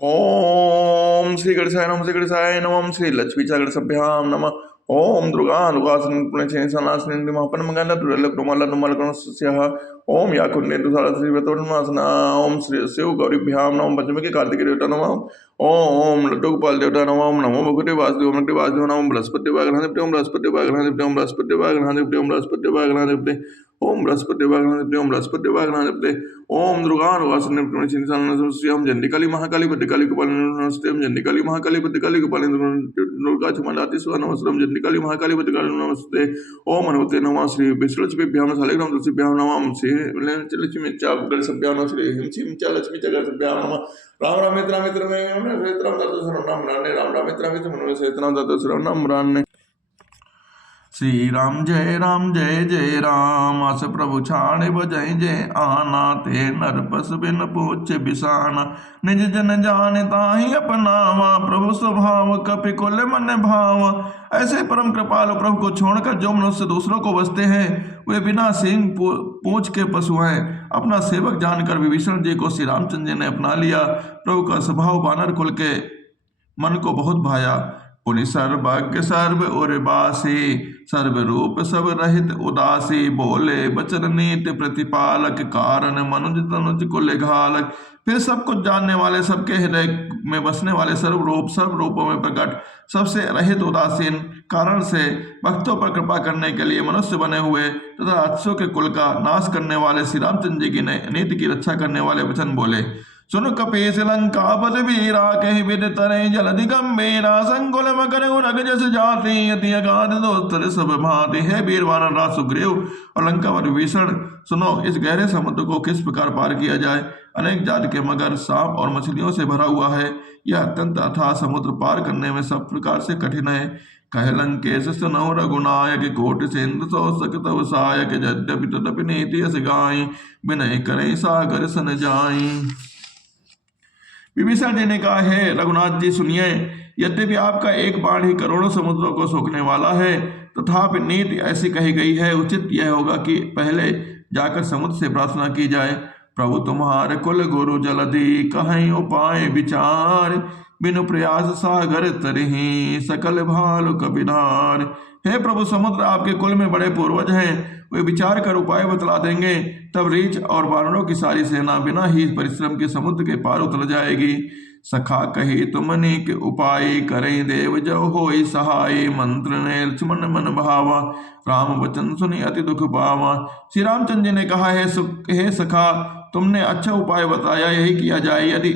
ओम श्री गणेशाय नमः, श्री गणेशाय नमः, श्री लक्ष्मीचागणसभ्यां नमः। ओम दुर्गानुगासनासनिधि महापन्मगंधुरलग्नमलनुमलगणस्यः। ओम या कुंडेन्दु सारस्वतीवतोन्मासना। ओम श्री शिव गौरीभ्यां नमः, पंचमुखी कार्तिक देवता नमः। ओम लड्डू गोपाल देवता नमः। ओम नमो भगवते वासुदेव नमः वासुदेव नमः। बृहस्पति वागणाधिपति ओम बृहस्पति वागणाधिपति ओम बृहस्पति वागणाधिपति ओम बृहस्पति वागणाधिपति ओम बृहस्पति वागणाधिपति ओम बृहस्पति वागणाधिपति ओम दुर्गानुवासनम जंडिकाली महाकाली भद्रकाली गोपालनमस्तेम जंडिकाली महाकाली भद्रकाली गोपालन दुर्गा चमलाति स्व नमस्तेम जंडिकाली महाकाली भद्रकाली नमस्ते। ओम हनुमते नमः श्री विष्णुलक्ष्मीभ्याम शालिग्राम तुलसीभ्याम नमः श्री लक्ष्मी च गणसभ्याम नमः श्री हिमसिम च लक्ष्मी च गणसभ्याम नमः। राम राम मित्र मित्र में राम दत्त शरणम राणे राम राम मित्र मित्र मन राम दत्त शरणम राणे। श्री राम जय जय राम। अस प्रभु छाड़े बजय जय आना ते नर पस बिन पूछ बिसाना। निज जन जाने ताहि अपनावा प्रभु स्वभाव कपि कुल मन भावा। ऐसे परम कृपालु प्रभु को छोड़कर जो मनुष्य दूसरों को बसते हैं वे बिना सींग पूंछ के पशु हैं। अपना सेवक जानकर विभीषण जी को श्री रामचंद्र जी ने अपना लिया। प्रभु का स्वभाव बानर कुल के मन को बहुत भाया। पुनि सर्वज्ञ सर्व उर्वासी सर्व रूप सब रहित उदासी। बोले बचन नीति प्रतिपालक कारण मनुज तनुज कुल घालक। फिर सब कुछ जानने वाले सबके हृदय में बसने वाले सर्व रूपों में प्रकट सबसे रहित उदासीन कारण से भक्तों पर कृपा करने के लिए मनुष्य बने हुए तथा राक्षसों के कुल का नाश करने वाले श्री रामचंद्र जी की नीति की रक्षा करने वाले वचन बोले। सुन कपीस लंका बल वीरा कहि विद तरे जलधि गंभीरा। संकुल मकर उरग जस जाति अति अगाध दोस्तर सब भांति। है वीर वानर राज सुग्रीव और लंका व विभीषण सुनो इस गहरे समुद्र को किस प्रकार पार किया जाए। अनेक जाति के मगर सांप और मछलियों से भरा हुआ है। यह अत्यंत अथाह समुद्र पार करने में सब प्रकार से कठिन है। कह लंकेश सुनौ रघुनायक कोट सिंधु सौ सकत सायक। यद्यपि तदपि नीति यस गाई विनय करे सागर सन जाई। विभीषण जी ने कहा है रघुनाथ जी सुनिए, यद्यपि आपका एक बाण ही करोड़ों समुद्रों को सोखने वाला है तथापि नीति ऐसी कही गई है। उचित यह होगा कि पहले जाकर समुद्र से प्रार्थना की जाए। प्रभु तुम्हारे कुल गुरु जलधि कहीं उपाय विचार। बिनु प्रयास सागर तरही सकल भालु कपिधार। हे प्रभु समुद्र आपके कुल में बड़े पूर्वज हैं, वे विचार कर उपाय बतला देंगे। तब रीछ और वानरों की सारी सेना बिना ही परिश्रम के समुद्र के पार उतर जाएगी। सखा कही तुम अनेक उपाय करें देव जो होई सहाय। मंत्र ने लक्ष्मण मन भावा राम वचन सुनी अति दुख पावा। श्री रामचंद्र जी ने कहा है हे सखा तुमने अच्छा उपाय बताया, यही किया जाए। यदि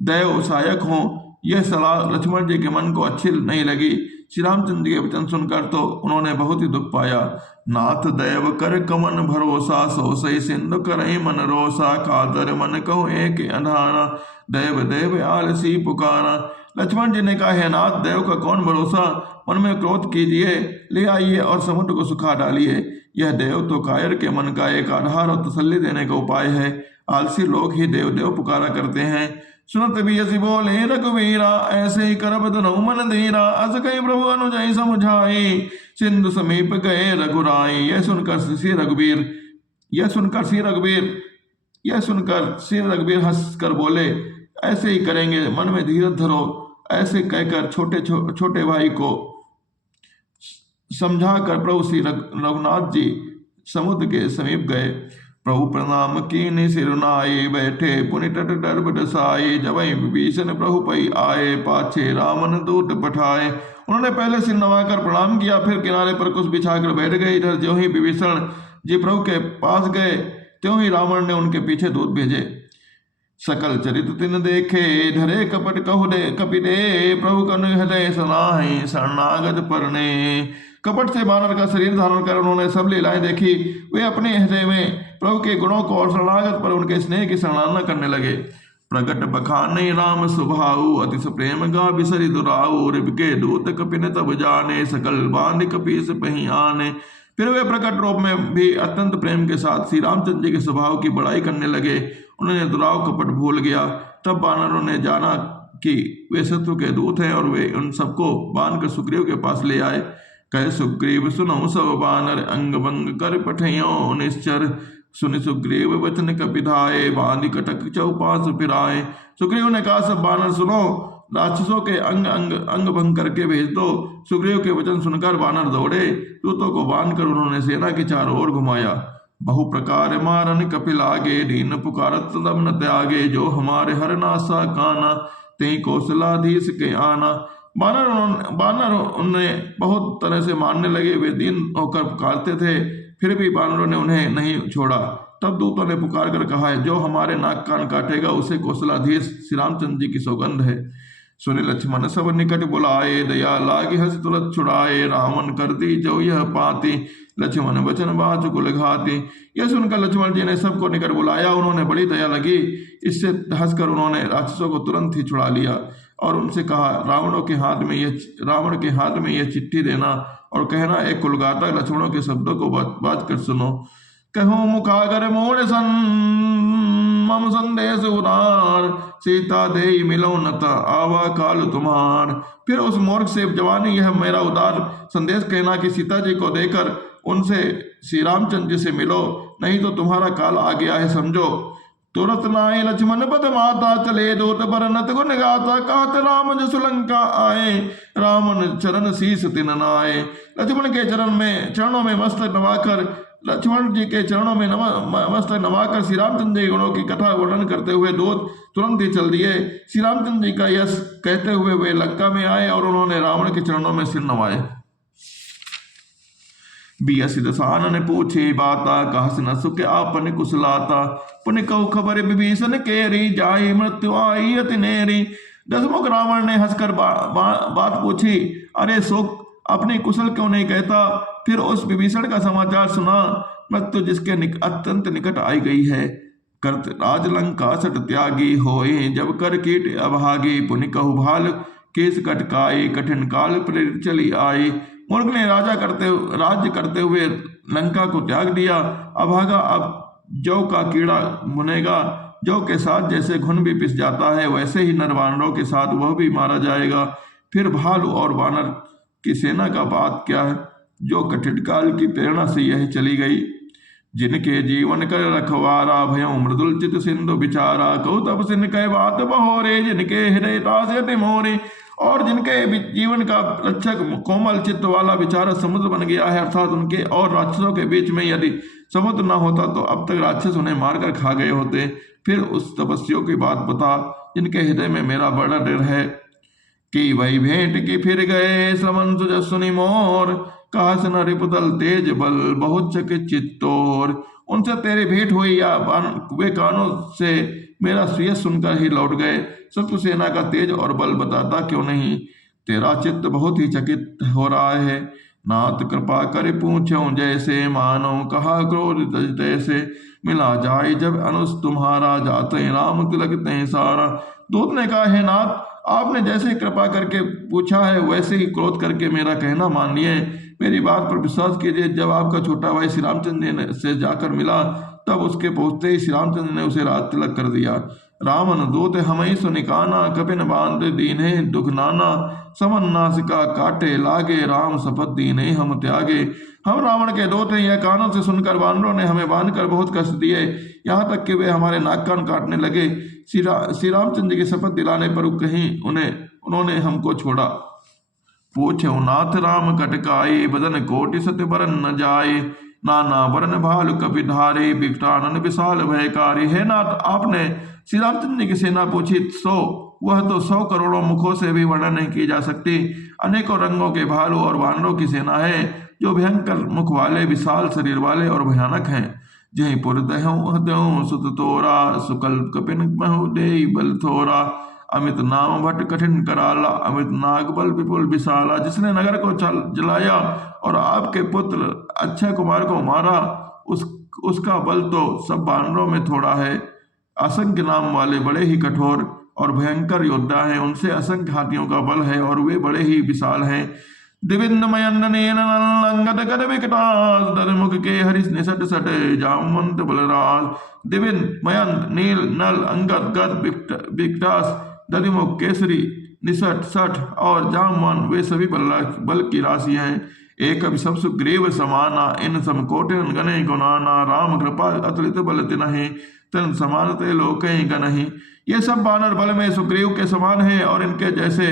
दैव सहायक हो यह सलाह लक्ष्मण जी के मन को अच्छी नहीं लगी। श्री रामचंद्र के वचन सुनकर तो उन्होंने बहुत ही दुख पाया। नाथ दैव कर कमन भरोसा सो सही सिंधु करई मन रोसा। कादर मन कहो एक अधारा दैव देव आलसी पुकारा। लक्ष्मण जी ने कहा है नाथ देव का कौन भरोसा। मन में क्रोध कीजिए, ले आइए और समुद्र को सुखा डालिए। यह देव तो कायर के मन का एक आधार और तसल्ली देने का उपाय है। आलसी लोग ही देव देव पुकारा करते हैं। सुनत भी यसी बोले रघुवीरा ऐसे ही कर बदनौ मन धीरा। अस कई प्रभु अनुजय समझाई सिंधु समीप गए रघुराई। यह सुनकर श्री रघुवीर हंस कर बोले ऐसे ही करेंगे, मन में धीरज धरो। ऐसे कहकर छोटे भाई को समझाकर प्रभु श्री रघुनाथ जी समुद्र के समीप गए। प्रभु प्रणाम कीनि सिरुनाए बैठे पुनि तट डर बरसाए। जबहि विभीषण प्रभु पै आए पाछे रामन दूत पठाए। उन्होंने पहले सिर नवाकर प्रणाम किया, फिर किनारे पर कुछ बिछाकर बैठ गए। इधर ज्यों ही विभीषण जी प्रभु के पास गए त्यों ही रावण ने उनके पीछे दूत भेजे। सकल चरित तिन देखे धरे कपट कहु दे कपिदे। प्रभु कन हृदय सनाहि शरणागत परने। कपट से बानर का शरीर धारण कर उन्होंने सब लीलाएं देखी। वे अपने हृदय में प्रभु के गुणों को और शरणागत पर उनके स्नेह की सराहना करने लगे। प्रकट बखाने राम स्वभाव अतिश प्रेम गा बिसरि दुराऊ। रिबके दूत कपिन तब जाने सकल बांध कपीस पही आने। फिर वे प्रकट रूप में भी अत्यंत प्रेम के साथ श्री रामचंद्र जी के स्वभाव की बड़ाई करने लगे। उन्होंने दुराव कपट भूल गया। तब बानरों ने जाना कि वे शत्रु के दूत हैं और वे उन सबको बांधकर सुग्रीव के पास ले आए। कह सुग्रीव सुनो सब बानर अंग भंग कर पठयो निश्चर। सुनि सुग्रीव वचन कपिधाए, बांधि कटक चौपास फिराए। सुग्रीव ने कहा, सब बानर सुनो, राक्षसों के अंग अंग अंग भंग करके भेज दो। सुग्रीव के वचन सुनकर बानर दौड़े, दूतों को बांधकर उन्होंने सेना के चारों ओर घुमाया। बहु प्रकार मारन कपिल आगे, दीन पुकारत तब न त्यागे। जो हमारे हर नासा काना, तेई कौशलाधीश के आना। बानर उन्हें बहुत तरह से मारने लगे। वे दीन होकर पुकारते थे, फिर भी बानरों ने उन्हें नहीं छोड़ा। तब दूतों ने पुकार कर कहा है, जो हमारे नाक कान काटेगा उसे कौशलाधीश श्री रामचंद्र जी की सौगंध है। सुनि लक्ष्मण सब निकट बुलाए, दया लागी हंस तुरत छुड़ाए। रावण कर दी जो यह पाती, लक्ष्मण वचन बात कुल घाती। यह सुनकर लक्ष्मण जी ने सबको निकट बुलाया, उन्होंने बड़ी दया लगी। इससे हंसकर उन्होंने राक्षसों को तुरंत ही छुड़ा लिया और उनसे कहा, रावण के हाथ में यह चिट्ठी देना और कहना, एक कुलगाता लक्ष्मणों के शब्दों को बात कर सुनो। कहूँ मुखागर मोड़ सन मम संदेश उदार, सीता दे मिलो नता आवा काल तुम्हार। फिर उस मूर्ख से जवानी यह मेरा उदार संदेश कहना कि सीता जी को देकर उनसे श्री रामचंद्र जी से मिलो, नहीं तो तुम्हारा काल आ गया है समझो। तुरत नाय लक्ष्मण पद माता, चले दूत बरनत गुण गाता। कहत राम जसु लंका आए, रावण चरण शीस तिन नाए। लक्ष्मण के चरणों में मस्तक नवाकर लक्ष्मण जी के चरणों में मस्तक नवाकर श्री रामचंद्र जी गुणों की कथा वर्णन करते हुए दूत तुरंत ही चल दिए। श्री रामचंद्र जी का यश कहते हुए वे लंका में आए और उन्होंने रावण के चरणों में सिर नवाए। बियस दसान ने पूछे बाता, कहस न सुख आपन कुशलाता। पुण्य कहु खबर विभीषण केरी, जाई मृत्यु आई अति नेरी। दशमुख रावण ने हंसकर बात पूछी, अरे सुख अपने कुशल क्यों नहीं कहता। फिर उस विभीषण का समाचार सुना, मृत्यु जिसके अत्यंत निकट आई गई है। करत राज लंका सट त्यागी, होए जब कर कीट अभागी। पुण्य कहु भाल केस कटकाए, कठिन काल प्रेरित चली आई। मूर्ख ने राज्य करते हुए लंका को त्याग दिया। अभागा अब जौ का कीड़ा बुनेगा, जौ के साथ जैसे घुन भी पिस जाता है, वैसे ही नर वानरों के साथ वह भी मारा जाएगा। फिर भालू और वानर की सेना का बात क्या है, जो कठिन काल की प्रेरणा से यह चली गई। जिनके जीवन कर रखवारा, भयों मृदुल चित सिंधु बिचारा। कहु तब सिन कह बात बहोरे, जिनके हृदय तासे तिमोरे। और जिनके जीवन का रक्षक कोमल चित्त वाला विचारा समुद्र बन गया है, अर्थात उनके और राक्षसों के बीच में यदि समुद्र न होता तो अब तक राक्षस उन्हें मारकर खा गए होते। फिर उस तपस्वियों की बात बता, जिनके हृदय में मेरा बड़ा डर है। कि वही भेंट की फिर गए, श्रवण सुजस सुनि मोर। कहस न रिपुतल तेज बल, बहुत चकित चित्तोर। उनसे तेरी भेंट हुई या वे कानों से मेरा सुयस सुनकर ही लौट गए। शत्रु सेना का तेज और बल बताता क्यों नहीं। तेरा चित्त बहुत ही चकित हो रहा है। नाथ कृपा कर पूछो जैसे, मानो कहा क्रोध तैसे। मिला जाए जब अनुस तुम्हारा, जाते राम तिलक तय सारा। दूत ने कहा, है नाथ, आपने जैसे कृपा करके पूछा है वैसे ही क्रोध करके मेरा कहना मान लिए। मेरी बात पर विश्वास कीजिए, जब आपका छोटा भाई श्री रामचंद्र से जाकर मिला, तब उसके पहुंचते ही श्री रामचंद्र ने उसे राज तिलक कर दिया। रावण दूत हमई सुनिकाना, कपिन बांध दीने दुख नाना। समन नासिका काटे लागे, राम शपथ दीने हम त्यागे। हम रावण के दूत हैं, यह कानों से सुनकर वानरों ने हमें बांधकर बहुत कष्ट दिए, यहाँ तक कि वे हमारे नाक कान काटने लगे। श्री रामचंद्र की शपथ दिलाने पर कहीं उन्होंने हमको छोड़ा। पूछो नाथ राम कटकाए, बदन कोटि सत्य बरन न जाए। नाना बरन भालु कपि धारे, बिकटानन विशाल भयकारी। है नाथ, आपने श्री रामचंद्र की सेना पूछी वह तो 100 करोड़ों मुखों से भी वर्णन नहीं की जा सकती। अनेकों रंगों के भालू और वानरों की सेना है, जो भयंकर मुख वाले, विशाल शरीर वाले और भयानक हैं। जय पुर दहु सुत तोरा, सुकल कपिन महु देई बल थोरा। अमित नाम भट्ट कठिन कराला, अमित नाग बल विपुल विशाला। जिसने नगर को जलाया और आपके पुत्र अक्षय कुमार को मारा, उसका बल तो सब वानरों में थोड़ा है। असंख्य नाम वाले बड़े ही कठोर और भयंकर योद्धा हैं, उनसे असंख्य हाथियों का बल है और वे बड़े ही विशाल हैं। दिविंद मयन अंगद गद विकटास, दरमुख के हरिश निसट सट जामवंत बलराज। दिविंद मयन नील नल अंगद गद विकटास, दधिमुख केसरी निसट सठ और जामवन, वे सभी बल की राशि हैं। एक सब सुग्रीव समाना इन समकोटिन गणे गुणाना राम कृपा अतुलित बल तिनहि तन समान ते लोक गणहि। ये सब वानर बल में सुग्रीव के समान है और इनके जैसे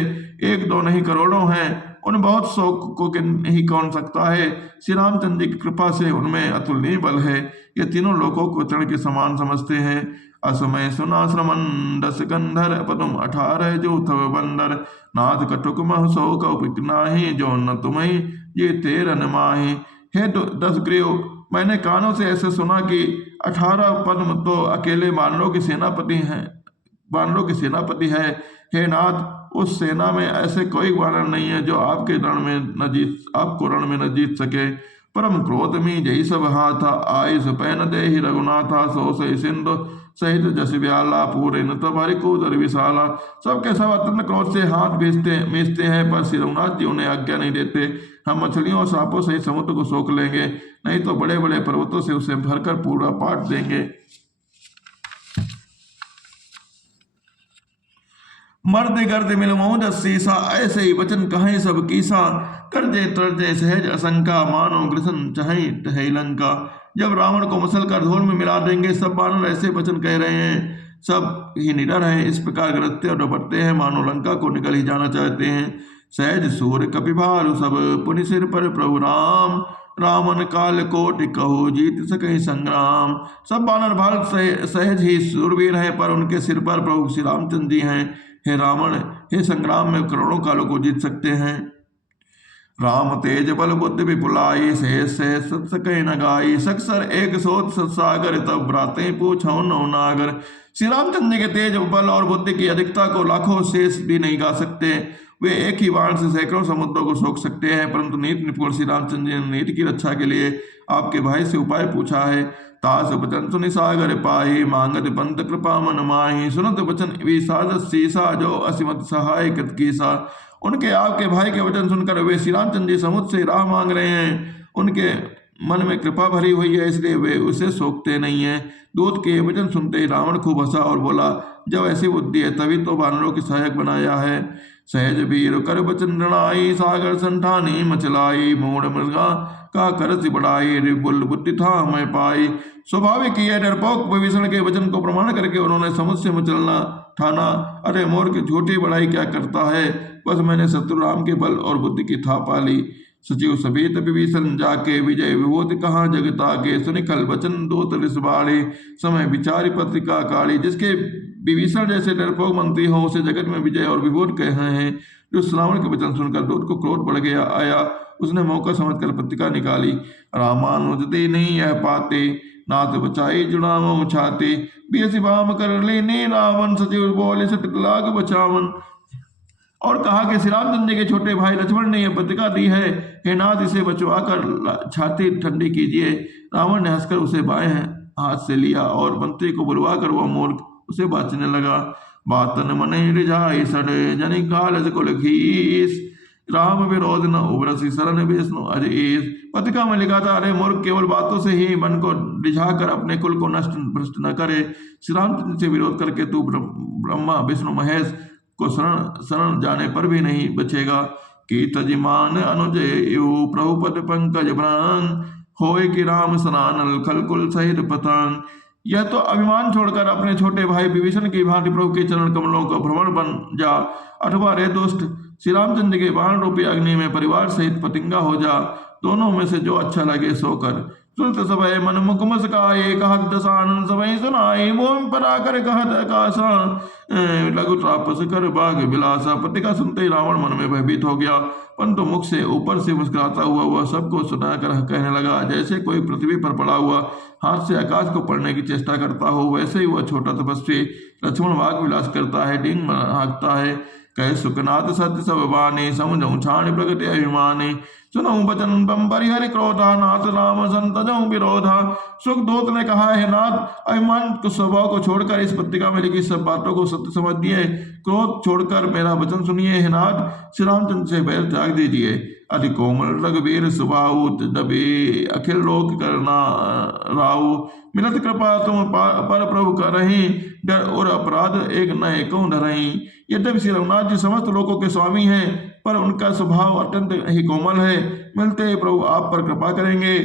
एक दो नहीं करोड़ों हैं। उन बहुत सौ को ही कौन सकता है। श्री रामचंद्र की कृपा से उनमें अतुलनीय बल है। ये तीनों लोकों को तृण के समान समझते हैं। असमय सुना श्रमण दस गंधर पदुम 18 जो थव बंदर नाथ कटुक मह सो कौपिक नाही जो न तुम्हें ये तेरन माही। हे 10 ग्रीव, मैंने कानों से ऐसे सुना कि 18 पद्म तो अकेले वानरों के सेनापति है। हे नाथ, उस सेना में ऐसे कोई वानर नहीं है जो आपको रण में न जीत सके। परम क्रोध में जय सब हाथा आय सुपैन देहि रघुनाथा सो से सिंधु सहित जस व्याला पूरे न तब हरिकूदर विशाला। सबके सब अत्यंत क्रोध से हाथ मीचते हैं, पर श्री रघुनाथ जी उन्हें आज्ञा नहीं देते। हम मछलियों और सांपों सहित समुद्र को सोख लेंगे, नहीं तो बड़े बड़े पर्वतों से उसे भरकर पूरा पाट देंगे। मर्द गर्द मिल मोह सीसा ऐसे ही वचन कहें सब कीसा। करजे तरजे सहज असंका मानो कृष्ण चहे लंका। जब रावण को मसल कर धूल में मिला देंगे, सब वानर ऐसे वचन कह रहे हैं, सब ही निडर हैं। इस प्रकार गरजते और डपटते हैं मानो लंका को निकल ही जाना चाहते हैं। सहज सूर कपिभारु सब पुनि सिर पर प्रभु राम रावण काल कोटि कहो जीत सके संग्राम। सब वानर भाल सहज ही सूरवीर हैं, पर उनके सिर पर प्रभु श्री रामचंद्र जी हैं। हे रावण, हे संग्राम में करोड़ों कालों को जीत सकते हैं। राम तेज बल बुद्धि विपुलाई शेष सत सके न गाई। सक्सर एक सोत सत्सागर तब ब्राते पूछो नौ नागर। श्री रामचंद्र के तेज बल और बुद्धि की अधिकता को लाखों शेष भी नहीं गा सकते। वे एक ही बाण से सैकड़ों समुद्रों को सोख सकते हैं, परंतु नीति निपुण श्री रामचंद्र ने नीति की रक्षा के लिए आपके भाई से उपाय पूछा है। तास बचन सुनि सागर पाही मांगत पंत कृपा मन माही। सुनत वचन विषाद सीसा जो असीमत सहाय कृत कीसा। उनके आपके भाई के वचन सुनकर वे श्री रामचंद्र जी समुद्र से राह मांग रहे हैं। उनके मन में कृपा भरी हुई है, इसलिए वे उसे सोखते नहीं है। दूत के वचन सुनते ही रावण खूब हंसा और बोला, जब ऐसी बुद्धि है तभी तो वानरों की सहायक बनाया है। सहज वीर कर वचन ऋणाई सागर संठानी मचलाई। मूढ़ मृगा का करस बढ़ाई रिबुल बुद्धि था मैं पाई। स्वाभाविक ही है, डरपोक विभीषण के वचन को प्रमाण करके उन्होंने समुद्र से मचलना ठाना। अरे मोर की झूठी बढ़ाई क्या करता है, बस मैंने शत्रु राम के बल और बुद्धि की था पाली। सचिव सभेत विभीषण जाके विजय विभूति कहाँ जगता के। सुनिखल वचन दूत रिसबाड़े समय विचारी पत्रिका काली। जिसके विभीषण जैसे डरपोक मंत्री हो उसे जगत में विजय और विभूत कहे हैं। जो श्रावण के वचन सुनकर दूत को क्रोध बढ़ गया आया, उसने मौका समझकर पत्रिका निकाली। रामानुज दे नहीं यह पाते नाथ बचाई जुड़ाव छाते। बेसी बाम कर लेने रावण सचिव बोले सत लाग बचावन। और कहा कि श्री रामचंद्र के छोटे भाई लक्ष्मण ने यह पत्रिका दी है, हे नाथ इसे बचवा कर छाती ठंडी कीजिए। रावण ने हंसकर उसे बाएं हाथ से लिया और मंत्री को बुलवा कर वह मूर्ख उसे बाचने लगा। बातन मन रिझाई सड़े जनि काल कुल खीस। राम विरोध न उबरसी शरण विष्णु अजीस। पत्रिका में लिखा था, अरे मूर्ख, केवल बातों से ही मन को रिझा कर अपने कुल को नष्ट भ्रष्ट न करे। श्री रामचंद्र से विरोध करके तू ब्रह्मा विष्णु महेश को शरण जाने पर भी नहीं बचेगा। की तजिमान अनुजय प्रभु पद पंकज प्राण होए कि राम सनानल खल कुल सहित पतान। यह तो अभिमान छोड़कर अपने छोटे भाई विभीषण की भांति प्रभु के चरण कमलों का भ्रमण बन जा, अथवा रे दोस्त श्री रामचंद्र के बाण रूपी अग्नि में परिवार सहित पतिंगा हो जा। दोनों में से जो अच्छा लगे सो कर। सुनत सबय मन मुख मुस्काए कहत दसानन सबय सुनाई। मोह परा कर कहत आकाशा लघु तापस कर बाग बिलासा। पत्रिका सुनते ही रावण मन में भयभीत हो गया, परंतु मुख से ऊपर से मुस्कुराता हुआ वह सबको सुनाकर कहने लगा, जैसे कोई पृथ्वी पर पड़ा हुआ हाथ से आकाश को पढ़ने की चेष्टा करता हो, वैसे ही वह छोटा तपस्वी लक्ष्मण बाग विलास करता है, डींग हाँकता है। कह सुखनाथ सत्य सब बानी समझऊ छाण प्रगति अभिमानी। सुनऊ बचन बम परिहरि क्रोधा नाथ राम संतजऊ विरोधा। सुख दूत ने कहा, है नाथ, अभिमान को स्वभाव को छोड़कर इस पत्रिका में लिखी सब बातों को सत्य समझिए। क्रोध छोड़कर मेरा वचन सुनिए। है नाथ, श्री रामचंद्र से बैर त्याग दीजिए। अति कोमल रघुवीर सुबाऊ दबे अखिल लोक करना राऊ। मिलत कृपा तुम पर प्रभु करही डर और अपराध एक न एको धरही। यद्यपि श्री रघुनाथ जी समस्त लोकों के स्वामी हैं, पर उनका स्वभाव अत्यंत ही कोमल है। मिलते ही प्रभु आप पर कृपा करेंगे,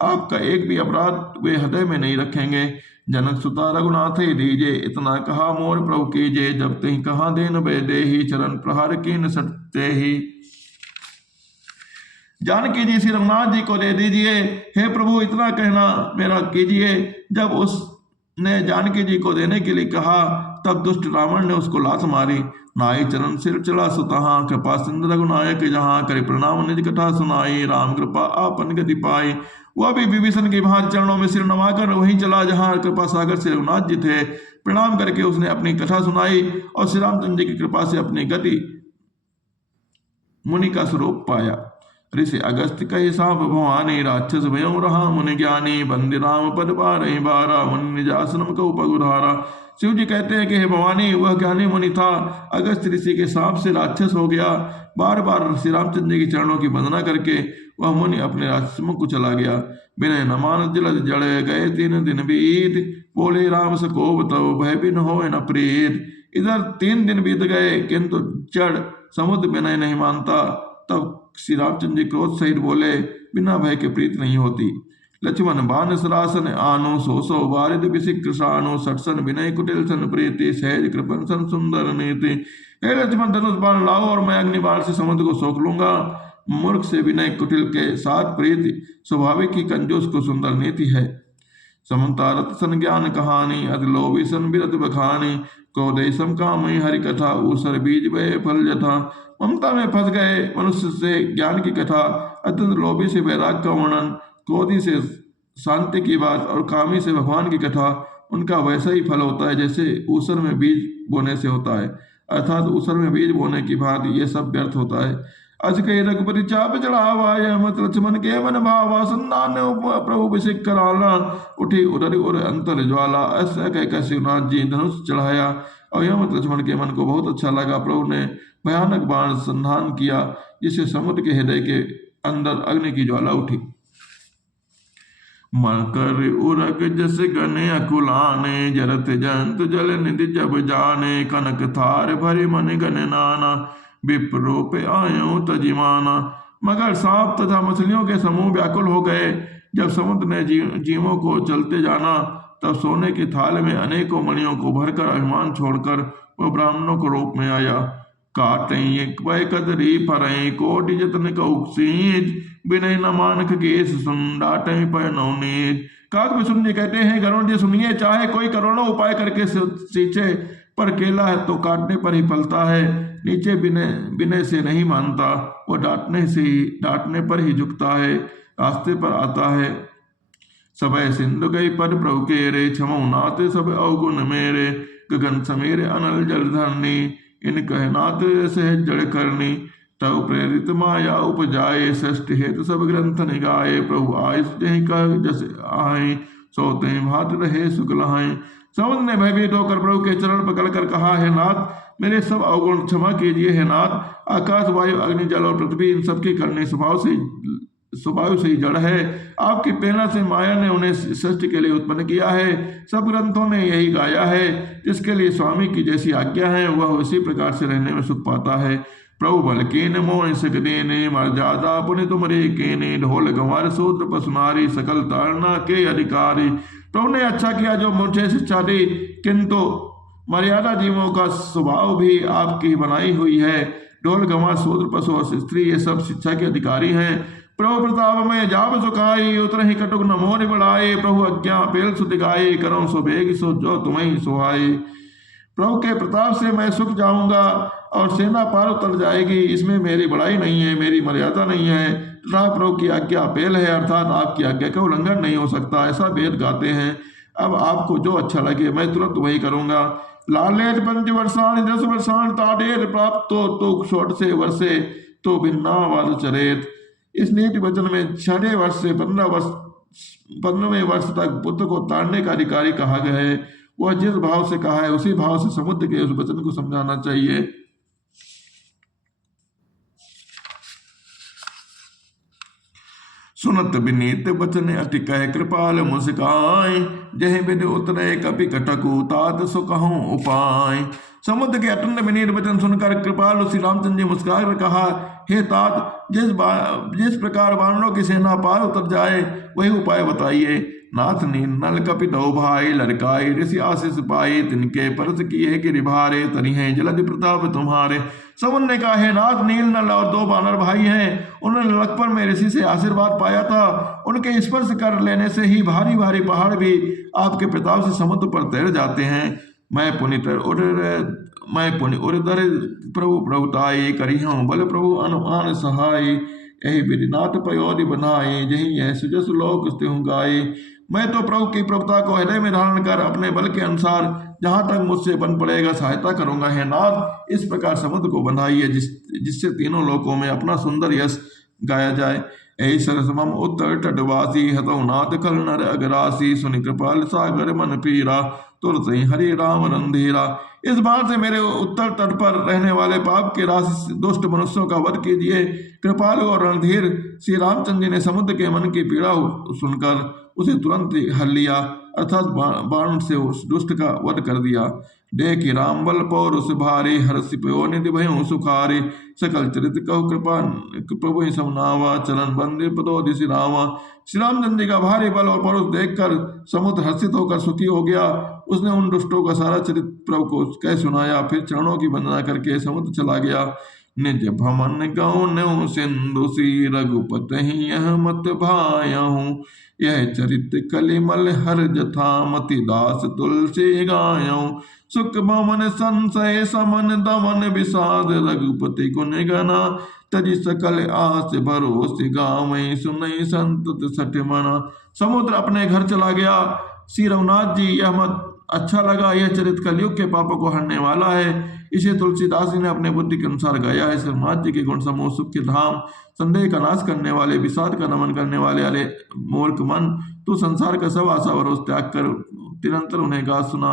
आपका एक भी अपराध वे हृदय में नहीं रखेंगे। जनक सुता रघुनाथ ही दीजे, इतना कहा मोर प्रभु कीजे, जब तही कहा देन बेदे ही, चरण प्रहार कीन सटते ही। जानकी जी श्री रघुनाथ जी को दे दीजिए, हे प्रभु इतना कहना मेरा कीजिए। जब उसने जानकी जी को देने के लिए कहा, तब दुष्ट रावण ने उसको लात मारी। नाई चरण सिर चला सुतहा, कृपा सिंधु रघुनायक जहाँ, करे प्रणाम निज कथा सुनाई, राम कृपा आपन गति पाई। वह भी विभीषण के भांति चरणों में सिर नवाकर वहीं चला जहाँ कृपा सागर से रघुनाथ जी थे। प्रणाम करके उसने अपनी कथा सुनाई और श्री रामचंद्र जी की कृपा से अपनी गति मुनि का स्वरूप पाया। ऋषि अगस्त्य कहे साप भवानी, राक्षस भयों रहा मुनि ज्ञानी, बंदे राम पद बारहि बारा, मुनि निजासनम को पगुधारा। शिव जी कहते हैं कि हे भवानी, वह ज्ञानी मुनि था, अगस्त्य ऋषि के साप से राक्षस हो गया। बार बार श्री रामचंद्र जी के चरणों की वंदना करके वह मुनि अपने राक्षसमुख को चला गया। विनय न मान जलद जड़ गए 3 दिन बीत, बोले राम सकोब तब भय बिन हो न प्रीत। इधर 3 दिन बीत गए, किंतु जड़ समुद्र विनय नहीं मानता। तब श्री रामचंद्र जी क्रोध सहित बोले, बिना भय के प्रीत नहीं होती। लक्ष्मण बाण सरासन आनो, सो वारिद विशिख सानो, सटसन विनय कुटिल सन प्रीति, सहज कृपन सन सुंदर नीति। हे लक्ष्मण, धनुष बाण लाओ और मैं अग्नि बाण से समुद्र को सोख लूंगा। मूर्ख से विनय कुटिल के साथ प्रीति स्वाभाविक ही कंजूस को सुंदर नीति है। समन्तारत सन ज्ञान कहानी, अति लोभी सन बिरत बखानी, क्रोधे सम कामई हरि कथा, ऊसर बीज वे फल जथा। ममता में फंस गए मनुष्य से ज्ञान की कथा, अत्यंत लोभी से वैराग का वर्णन, क्रोधी से शांति की बात और कामी से भगवान की कथा, उनका वैसा ही फल होता है जैसे ऊसर में बीज बोने से होता है। अर्थात ऊसर में बीज बोने की बात ये सब व्यर्थ होता है। अज कई रघुपति चाप चढ़ावा, यह मत लक्ष्मण के मन भावा, संतान प्रभु विषिक कराना, उठी उदर उर अंतर ज्वाला। ऐसा कहकर शिवनाथ जी धनुष चढ़ाया और यह मत लक्ष्मण के मन को बहुत अच्छा लगा। प्रभु ने भयानक बाण संधान किया, जिससे समुद्र के हृदय के अंदर अग्नि की ज्वाला उठी। मकर उरग जस गने अकुलाने, जरत जंत जल निधि जब जाने, कनक थार भरि मन गन नाना, विप्रो पे आयो तजिमाना। मगर सांप तथा मछलियों के समूह व्याकुल हो गए। जब समुद्र ने जीवों को चलते जाना, तब सोने की थाल में अनेकों मणियों को भरकर अभिमान छोड़कर वह ब्राह्मणों के रूप में आया। काटई कदरी फरई कोटि जतन कौसीज, बिनय न मानक केस सुन डाटई पर नवनीज। काक विष्णु जी कहते हैं, गरुण जी सुनिए, चाहे कोई करोड़ों उपाय करके सींचे, पर केला है तो काटने पर ही फलता है। नीचे विनय से नहीं मानता, वो डांटने पर ही झुकता है, रास्ते पर आता है। सबय सिंधु गई पद प्रभु के रे, क्षमो नाते सब अवगुण मेरे, गगन समेरे अनल जल धरनी, इन कह नात सहज जड़ करनी। तव प्रेरित माया उपजाए, षष्टि हेतु सब ग्रंथ निगाए, प्रभु आयुष जहि कह जस आए, सोते भात रहे शुक्लाएं। समुद्र ने भयभीत होकर प्रभु के चरण पकड़ कर कहा, हे नाथ, मेरे सब अवगुण क्षमा कीजिए। हे नाथ, आकाश वायु अग्नि जल और पृथ्वी इन सबकी करनी स्वभाव से ही जड़ है। आपकी प्रेरणा से माया ने उन्हें सृष्टि के लिए उत्पन्न किया है। सब ग्रंथों ने यही गाया है, जिसके लिए स्वामी की जैसी आज्ञा है वह उसी प्रकार से रहने में सुख पाता है। प्रभु बल कीन मोह सक देने, मर्यादा पुण्य तुमरे केने, ढोल गंवार सूत्र पसुनारी, सकल तारना के अधिकारी। प्रभु ने अच्छा किया जो मुझे शिक्षा दी, किंतु मर्यादा जीवों का स्वभाव भी आपकी बनाई हुई है। ढोल गंवार सूत्र पशु और स्त्री ये सब शिक्षा के अधिकारी हैं। प्रभु प्रताप में जाप सुखाई, उतर ही कटुक न मोह बढ़ाए, प्रभु आज्ञा पेल सुत गाये, करो सो बेग सो जो तुम्हें सुहाए। प्रभु के प्रताप से मैं सुख जाऊंगा और सेना पार उतर जाएगी, इसमें मेरी बड़ाई नहीं है, मेरी मर्यादा नहीं है। तथा प्रभु की आज्ञा पेल है, अर्थात आपकी आज्ञा का उल्लंघन नहीं हो सकता, ऐसा वेद गाते हैं। अब आपको जो अच्छा लगे मैं तुरंत वही करूंगा। लालेट 5 वर्षाण 10 वर्षाण ताडेर प्राप्त तो 6 वर्षे तो भिन्ना वाद चरेत। इस नीति वचन में 6 वर्ष से 15वें वर्ष तक पुत्र को ताड़ने का अधिकारी कहा गया है। वह जिस भाव से कहा है उसी भाव से समुद्र के उस वचन को समझाना चाहिए। सुनत विनीत वचन अति कह कृपाल मुस्काय, जह बिन उतरे कपि कटकु तात सो कहूं उपाय। समुद्र के अटन विनीत वचन सुनकर कृपालु श्री रामचंद्र जी मुस्कुराकर कहा, हे तात, जिस प्रकार वानरों की सेना पार उतर जाए वही उपाय बताइए। नाथ नील नल कपितौ भाई लड़काई ऋषि आशीष पाई, तिनके परस किए गिरिभारे, तनि है जलधि प्रताप तुम्हारे। समुद्र ने कहा, हे नाथ, नील नल और 2 वानर भाई हैं, उन्होंने लखपत में ऋषि से आशीर्वाद पाया था। उनके स्पर्श कर लेने से ही भारी भारी पहाड़ भी आपके प्रताप से समुद्र पर तैर जाते हैं। मैं पुनि उदर प्रभु प्रभुताई, करी हूँ बल प्रभु अनुमान सहाय, यही विधिनाथ पयोधि बनाए, जही यह सुजस लोक स्तुति गाये। मैं तो प्रभु की प्रभुता को हृदय में धारण कर अपने बल के अनुसार जहां तक मुझसे बन पड़ेगा सहायता करूंगा। हे नाथ, इस प्रकार समुद्र को बंधाइए जिससे तीनों लोकों में अपना सुंदर यश गाया जाए। ऐ सरसमम उत्तर तटवासी, हतौ नाथ खल नर अगरासी, सुनि कृपाल सागर मन पीरा, तुरत हरि राम रंधीरा। इस बार से मेरे उत्तर तट पर रहने वाले पाप के राशि दुष्ट मनुष्यों का वध कीजिए। कृपालु और रणधीर श्री रामचंद्र जी ने समुद्र के मन की पीड़ा सुनकर उसे तुरंत हल लिया, अर्थात बाण से उस दुष्ट का वध कर दिया। देखि राम बल पौरुष भारी, हर्षि पयो निधि भयउ सुखारी, सकल चरित कहु कृपा प्रभु समनावा, चलन बंदे पदो दिशि रावा। श्री रामचंद्र जी का भारी बल और पौरुष देखकर समुद्र हर्षित होकर सुखी हो गया। उसने उन दुष्टों का सारा चरित्र प्रभु को कह सुनाया, फिर चरणों की वंदना करके समुद्र चला गया। निज भमन गौन सिंधु सी, रघुपत ही यह मत भायहूँ, यह चरित कलिमल हर जथा, मति दास तुलसी गायऊं। सुख भवन संशय समन दमन विषाद, रघुपति गुण गना, तजि सकल आस भरोसे गावई, सुनई संतत सठ मना। समुद्र अपने घर चला गया। श्री रघुनाथ जी, यह मत अच्छा लगा, यह चरित कलयुग के पापों को हरने वाला है। इसे तुलसीदास जी ने अपने बुद्धि के अनुसार गाया है। रघुनाथ जी के गुण समूह, सुख के धाम, संदेह का नाश करने वाले, विषाद का नमन करने वाले, अरे मूर्ख मन, तू संसार का सब आशा भरोस त्याग कर निरंतर उन्हें गा सुना।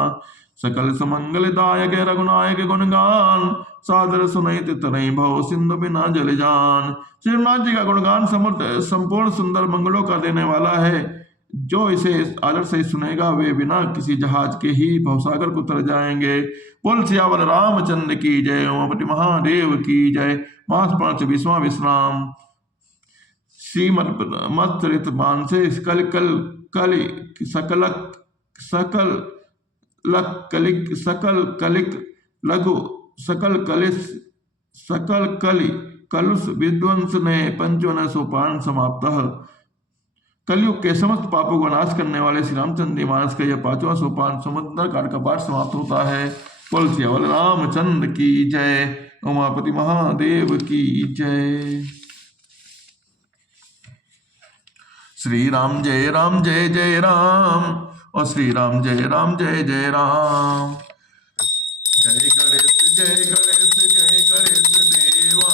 सकल समंगल दायक रघुनायक गुणगान, सादर सुनई तरई भव सिंधु बिना जल जान। श्री रघुनाथ जी का गुणगान संपूर्ण सुंदर मंगलों का देने वाला है। जो इसे आदर से सुनेगा वे बिना किसी जहाज के ही भवसागर को उतर जाएंगे। बोल सियावर रामचंद्र की जय, उमापति महादेव की जय। मास 5 विश्राम। श्रीमद् मान से सकल कलिक लघु सकल कलि कलुष विध्वंस ने 55 सोपान समाप्त। कलयुग के समस्त पापों को नाश करने वाले श्री रामचंद्र मानस का यह 5वां सोपान समुद्र कांड का पाठ समाप्त होता है। बोल सियावर रामचंद्र की जय, उमापति महादेव की जय। श्री राम जय जय राम, और श्री राम जय जय राम। जय गणेश देवा,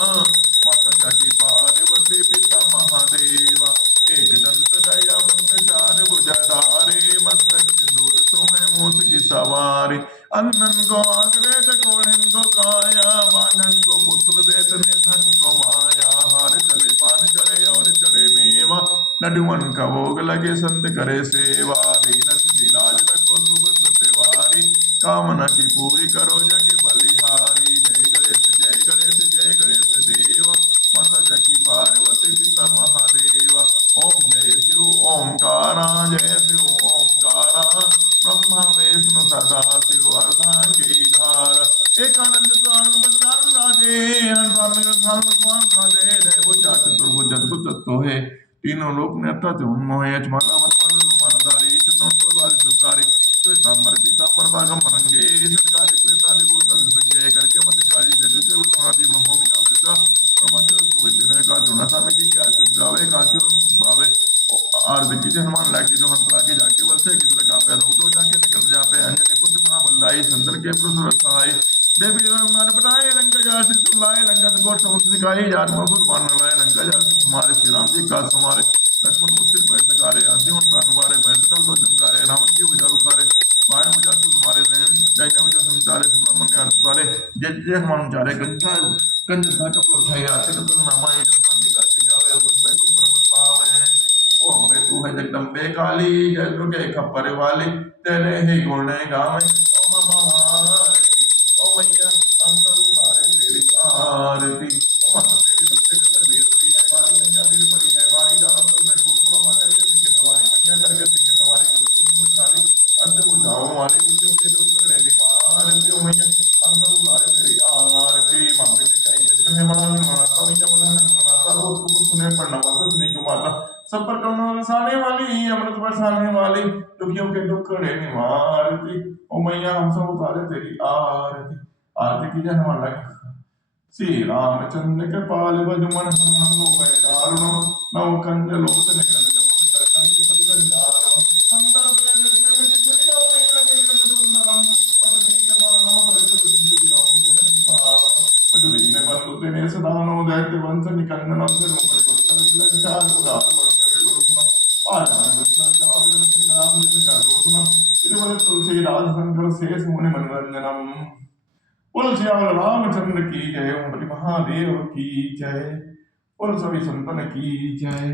माता जाति पार्वती पिता महादेवा, एक दंत दयावंत चार भुजधारे, मस्तक सिंदूर सोहे मूस की सवारी। अन्नन को आग्रेत कोढ़न को काया, बांधन को पुत्र देत निर्धन को माया। हार चले पान चढ़े और चढ़े मेवा, नडुमन का भोग लगे संत करे सेवा। दीनन की लाज रखो शुभ सुतेवारी, कामना की पूरी करो जग बलिहारी। जय गणेश देवा, माता जकी पार्वती पिता महादेवा। ओम जय शिव ओंकारा, जय शिव ओंकारा, ब्रह्मा विष्णु सदा शिव अर्धांगी धारा। एकानंद स्वामी बदनाम राजे, देव चतुर्भुज अद्भुत तो है, तीनों लोक नेता उन्मोहे। अचमाला मनधारी चंद्र वाले सुकारी, सांबर पीतांबर भागम रंगे, सत्कारी पेताली भूतल संगे, करके मंदिर जगत उन्नति भूमि अमृता प्रमथ सुविद्य का जुना स्वामी जी क्या जावे काशियों बावे। और बेटी से हनुमान लाके जो हम लाके जाके बरसे किस लगा पे रोटो जाके निकल जापे। अंजनी पुत्र महाबलदाई, संतर के पुरुष रसाई, देवी रंगमान पटाए लंका जाति सुलाए, लंका से गोट समुद्र दिखाई, जात मफुत मान लाए, लंका जाति तुम्हारे श्री राम जी का तुम्हारे। लक्ष्मण मुस्तिल पैसे कारे, अर्जुन प्राण मारे, पैसे कल दो जमकारे, रावण की बुझा उखारे, मारे मुझा तू तुम्हारे दैन्य मुझे संचारे, सुमन मन अर्थ पारे। जय जय हनुमान चारे, कंजसा कपलो उठाए, आते तो नामा ये जन्मान निकालते गावे, उस बैकुंठ परम पावे। ओ हमें तू है जगदम्बे काली, जय दुर्गे खप्पर वाली, तेरे ही गुण गावे। ओम नमः भारती, ओम कृष्ण बड़ा निर्माता भैया बड़ा निर्माता बहुत कुछ सुने पढ़ना वाला सुनी को माता सब पर करुणा बरसाने वाली अमृत बरसाने वाली दुखियों के दुख करे निवारती ओ मैया हम सब उतारे तेरी आरती आरती की जाने वाला श्री रामचंद्र के पाल बजुमन हनुमो गए दारुणम नव कंज लोचन कंजम कंज पद कंजारम सुंदर पे निर्जन में दुनिया में लगे लगे सुंदरम पद पीत मानव परिसर दुनियाओं जन पावम पद विघ्न बंधु तेने सदानो दैत्य वंश निकंदनम से रूप कुंतल लग चार उदास वर्ग के गुरुसुन पारण विष्णु चाव जन नाम नित्य चारोसुन इधर तुलसी राज शंकर शेष मुनि मनोरंजनम बोल श्याम रामचंद्र की जय, ओम महादेव की जय, बोल सभी संतन की जय।